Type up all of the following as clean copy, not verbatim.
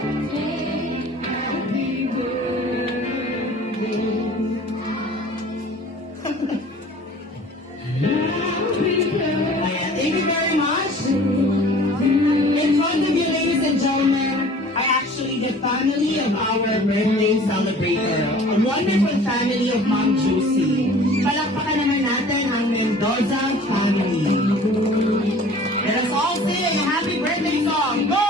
Thank you very much. In front of you, ladies and gentlemen, are actually the family of our birthday celebrator. A wonderful family of Ma'am Juicy. Palakpakan naman natin ang Mendoza family. Let us all sing a happy birthday song. Go!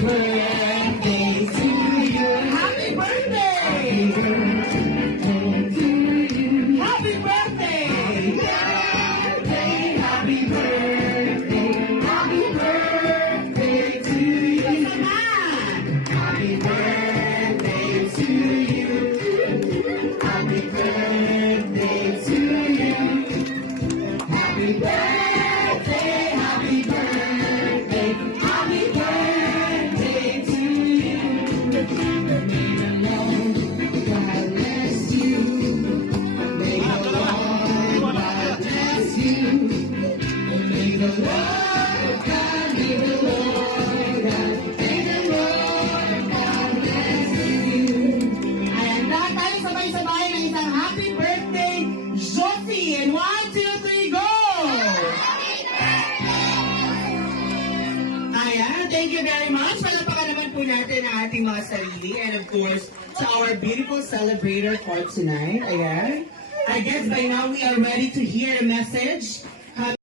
Birthday to you. Happy birthday! Happy birthday! Happy birthday! Happy birthday to you. Happy birthday to you. Happy birthday to you. Happy birthday! Happy birthday! Happy birthday! Happy birthday, Josie! And 1, 2, 3, go! Ayan, thank you very much. Palapakan naman po natin ang ating mga sarili. And of course, to our beautiful celebrator for tonight. Ayan. I guess by now we are ready to hear a message.